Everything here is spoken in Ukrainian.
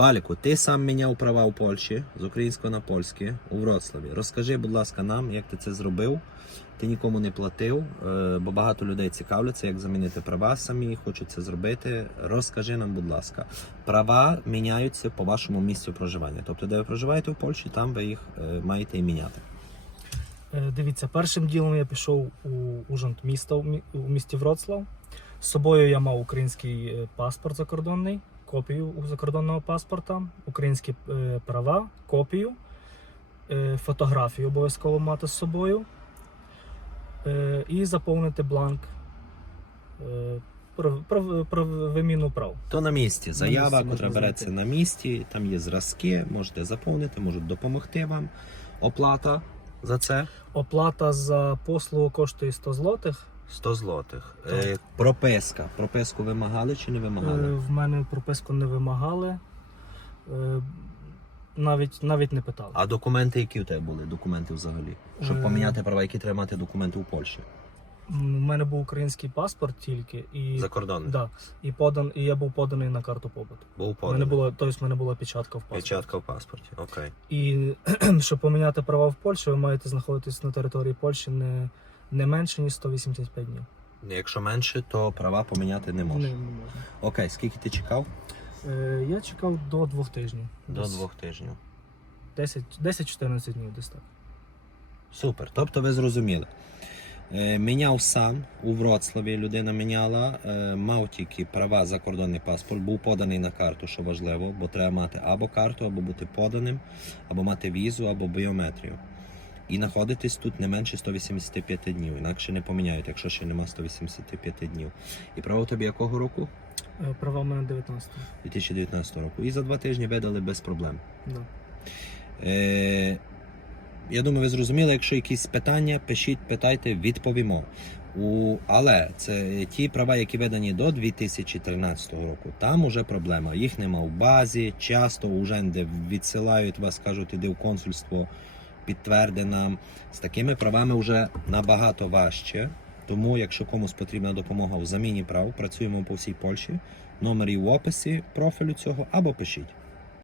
Валіку, ти сам міняв права у Польщі з українського на польське у Вроцлаві. Розкажи, будь ласка, нам, як ти це зробив. Ти нікому не платив, е, бо багато людей цікавляться, як замінити права самі, хочуть це зробити. Розкажи нам, будь ласка, права міняються по вашому місцю проживання. Тобто, де ви проживаєте в Польщі, там ви їх е, маєте і міняти. Е, Дивіться, першим ділом я пішов у Ужонт міста у місті Вроцлав. З собою я мав український паспорт закордонний, копію у закордонного паспорта, українські е, права, копію, е, фотографію обов'язково мати з собою е, і заповнити бланк про, про, про виміну прав. То на місці заява, місці котра береться на місці, там є зразки, можете заповнити, можуть допомогти вам. Оплата за це Оплата за послугу коштує 100 злотих. 100 злотих. Е, прописка. Прописку вимагали чи не Е, вимагали? В мене прописку не вимагали. Е, Навіть, навіть не питали. А документи, які у тебе були? Документи взагалі? Щоб Е. поміняти права, які треба мати документи у Польщі. М, У мене був український паспорт тільки, і, Закордонний. да, і, подан, і я був поданий на карту побуту. Був У мене поданий. була, тобто в мене була печатка в паспорті. Печатка в паспорті. Окей. І щоб поміняти права в Польщі, ви маєте знаходитись на території Польщі не, не менше, ніж 185 днів. Якщо менше, то права поміняти не можна. Не, не можна. Окей, скільки ти чекав? Е, я чекав до двох тижнів. До Десь двох тижнів. 10 10-14 днів десь так. Супер. Тобто ви зрозуміли. Е, Міняв сам у Вроцлаві, людина міняла, е, мав тільки права закордонний паспорт, був поданий на карту, що важливо, бо треба мати або карту, або бути поданим, або мати візу, або біометрію. І знаходитись тут не менше 185 днів, інакше не поміняють, якщо ще нема 185 днів. І право тобі якого року? Е, Права в мене 19. 2019 року. І за два тижні видали без проблем. Да. Е, я думаю, ви зрозуміли, якщо якісь питання, пишіть, питайте, відповімо. У, але це ті права, які видані до 2013 року. Там уже проблема. Їх нема в базі. Часто вже відсилають вас, кажуть, іди в консульство, підтверди нам. З такими правами вже набагато важче. Тому, якщо комусь потрібна допомога в заміні прав, працюємо по всій Польщі. Номер і в описі профілю цього або пишіть.